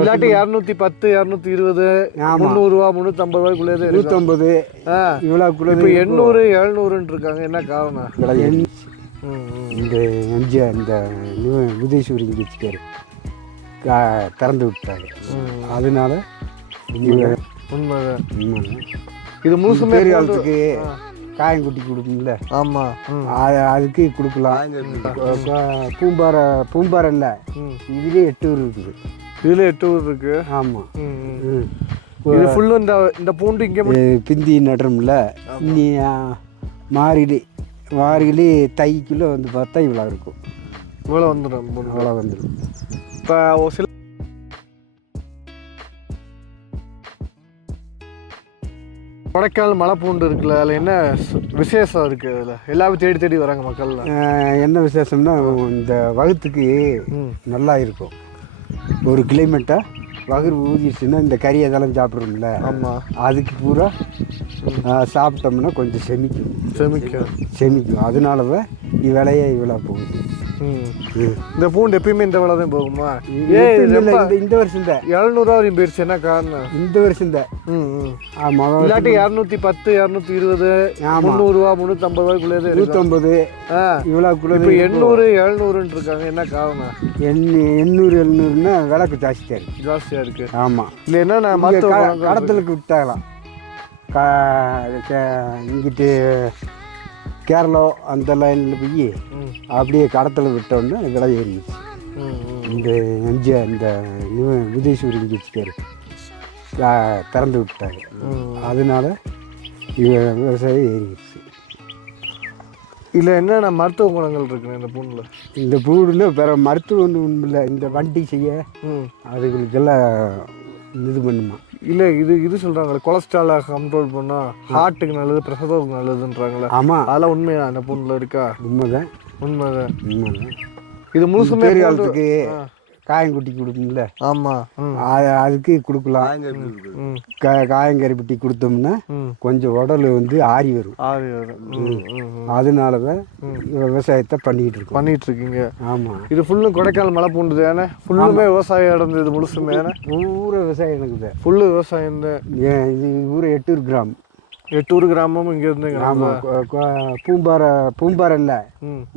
இல்லாட்டி இரநூத்தி பத்து இரநூத்தி இருபது. முந்நூறுரூவா முந்நூற்றம்பது ரூபாய்க்குள்ளே நூற்றம்பது இவ்வளோக்குள்ள இப்போ எண்ணூறு எழுநூறுன்னு இருக்காங்க என்ன காரணம். இந்த எம்ஜிஆர் இந்த இவன் உதயசூரியன் வச்சுக்காரு திறந்து விட்டாரு. அதனால உண்மைதான். இது முழுசுமே பேர் காலத்துக்கு காயங்குட்டி கொடுக்கும்ல? ஆமா. ம். அது அதுக்கு கொடுக்கலாம். பூம்பாறை பூம்பாறை இல்லை. இதுலேயே எட்டு ஊர் இருக்குது. இதுல எட்டு ஊர் இருக்கு ஆமாம். இது ஃபுல்லு இந்த இந்த பூண்டு இங்கே பிந்தி நடுறோம்ல நீ மாறிலி மாறிலி தைக்குள்ளே வந்து பார்த்தா இவ்வளோ இருக்கும். இவ்வளோ வந்துடும் அவ்வளோ வந்துடும். இப்போ ஒரு சில கொடைக்கானல் மலை பூண்டு இருக்குல்ல அதில் என்ன விசேஷம் இருக்குது அதில்? எல்லாமே தேடி தேடி வராங்க மக்கள்லாம். அஹ் என்ன விசேஷம்னா இந்த வகுத்துக்கு நல்லா இருக்கும். ஒரு கிளைமேட்டாக வகுறு ஊதிடுச்சுன்னா இந்த கறி அதெல்லாம் சாப்பிட்றோம்ல. ஆமாம் அதுக்கு பூரா சாப்பிட்டோம்னா கொஞ்சம் செமிக்கும். செமிக்கும். செமிக்கும். அதனால தான் விலையே இவ்வளோ போகுது. இந்த பூண்டு எப்பயுமே இந்த விலை தான் போகுமா? இந்த வருஷம் தான் எழுநூறுவா வரையும் போயிடுச்சு என்ன காரணம்? இந்த வருஷம் தான் ஆமாம் இல்லாட்டி இரநூத்தி பத்து இரநூத்தி இருபது. முந்நூறுரூவா முந்நூற்றம்பது ரூபாய்க்குள்ளே தான் இருக்கு நூற்றம்பது இவ்வளோக்குள்ள இப்போ எண்ணூறு எழுநூறுன்னு இருக்காங்க என்ன காரணம்? எண்ணூ எண்ணூறு எழுநூறுனா விளக்கு ஜாஸ்தியாக இருக்கு ஜாஸ்தியாக இருக்கு. ஆமாம் இல்லை என்னென்ன குணங்கள் கடத்தலுக்கு விட்டாங்களாம். இங்கிட்டு கேரளா அந்த லைனில் போய் அப்படியே கடத்தல விட்டோன்னே விலை ஏறிடுச்சு. இந்த எம்ஜிஆர் இந்த உதயசூரியன் வச்சுக்காரு திறந்து விட்டாரு. ம். அதனால இவ விவசாயம் ஏறிடுச்சு. இதுல என்னென்ன மருத்துவ குணங்கள் இருக்குண்ணே இந்த பூண்டில்? இந்த பூடில் வேற மருத்துவம் ஒன்றும் இல்லை. இந்த வண்டி செய்ய அதுகளுக்கெல்லாம் இது பண்ணுமா? இல்லை இது இது சொல்கிறாங்களே கொலஸ்ட்ராலை கண்ட்ரோல் பண்ணால் ஹார்ட்டுக்கு நல்லது பிரசவத்துக்கு நல்லதுன்றாங்களே. ஆமாம் அதெல்லாம் உண்மையா? அந்த பூண்டில் இருக்கா? உண்மைதான். உண்மைதான். உண்மைதான். இது முழுசுமே காலத்துக்கு. காயங்குட்டி கொடுக்கும்ல? ஆமாம் அது அதுக்கு கொடுக்கலாம். ம். க காயங்கரிப்பட்டி கொடுத்தோம்னா கொஞ்சம் உடல் வந்து ஆறி வரும். ஆறு வரும். அதனால தான் விவசாயத்தை பண்ணிக்கிட்டு இருக்கோம். பண்ணிட்டு இருக்கீங்க ஆமாம் இது ஃபுல்லும் கொடைக்கானல் மலை பூண்டு தானே? ஃபுல்லுமே விவசாயம் இடம் இது முழுசுமே தானே? பூரா விவசாயம் இருக்குது ஃபுல்லு விவசாயம் தான் ஏன் இது ஊர் எட்டூர் கிராம் எட்டூர் கிராமமும் இங்கே இருந்து ஆமாம் பூம்பாறை பூம்பாறை இல்லை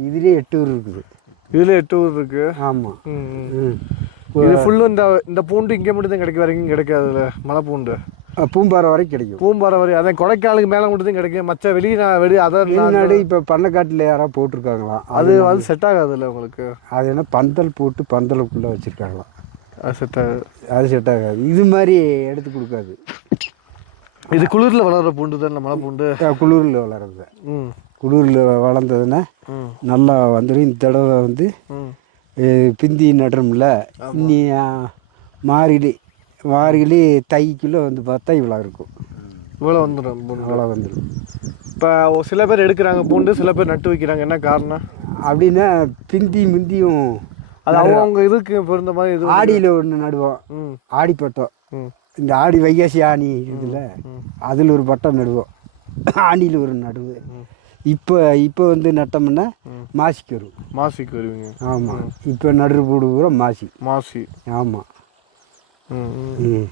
இதுலேயே எட்டூர் இருக்குது. இதில் எட்டூர் இருக்கு. ஆமாம் ம். ம். ம் இது ஃபுல்லும் இந்த இந்த பூண்டு இங்கே மட்டும் தான் கிடைக்க வரைக்கும் கிடைக்காதுல்ல மலை பூண்டு. பூம்பாறை வரைக்கும் கிடைக்கும். பூம்பாறை வரை அதான் கொடைக்கானலுக்கு மேலே மட்டும் தான் கிடைக்கும் மற்ற வெளி நான் வெளி அதர் வெளிநாடு இப்போ பண்ணக்காட்டில் யாராவது போட்டிருக்காங்களாம். அது அது செட் ஆகாதுல்ல உங்களுக்கு? அது என்ன பந்தல் போட்டு பந்தலுக்குள்ளே வச்சுருக்காங்களாம். அது செட் ஆகாது. அது செட் ஆகாது. இது மாதிரி எடுத்து கொடுக்காது. இது குளிரில் வளர்கிற பூண்டு தான் மலை பூண்டு? குளிரில் வளருது ம். குளிரில் வளர்ந்ததுன்னா நல்லா வந்துடும் இந்த தடவை வந்து பிந்தி நடுறோம்ல நீ மாறிலி மாறிலி தைக்குள்ளே வந்து பார்த்தா இவ்வளோ இருக்கும். இவ்வளோ வந்துடும் அவ்வளோ வந்துடும் இப்போ சில பேர் எடுக்கிறாங்க பூண்டு சில பேர் நட்டு வைக்கிறாங்க. என்ன காரணம்? அப்படின்னா பிந்தி முந்தியும் அது அவங்க இதுக்கு பொருந்த மாதிரி இது ஆடியில் ஒன்று நடுவோம். ம். ஆடிப்பட்டம். ம். இந்த ஆடி வைகாசி ஆணி இருக்குல்ல அதில் ஒரு பட்டம் நடுவோம். ஆணியில் ஒரு நடுவு. இப்போ இப்போ வந்து நட்டோம்னா மாசிக்கு வரும் மாசிக்கு வருவீங்க. ஆமாம் இப்போ நடு போடு பூரா மாசி. மாசி. ஆமாம் ம்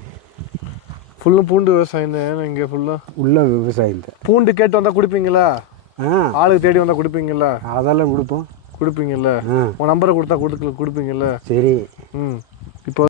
ஃபுல்லும் பூண்டு விவசாயம் தான். இங்கே ஃபுல்லாக உள்ள விவசாயம் தான். பூண்டு கேட்டு வந்தால் கொடுப்பீங்களா? ஆ. ஆளுக்கு தேடி வந்தால் கொடுப்பீங்களா? அதெல்லாம் கொடுப்போம். கொடுப்பீங்கல்ல? ஆ. உன் நம்பரை கொடுத்தா கொடுக்கல கொடுப்பீங்கல்ல? சரி. ம்.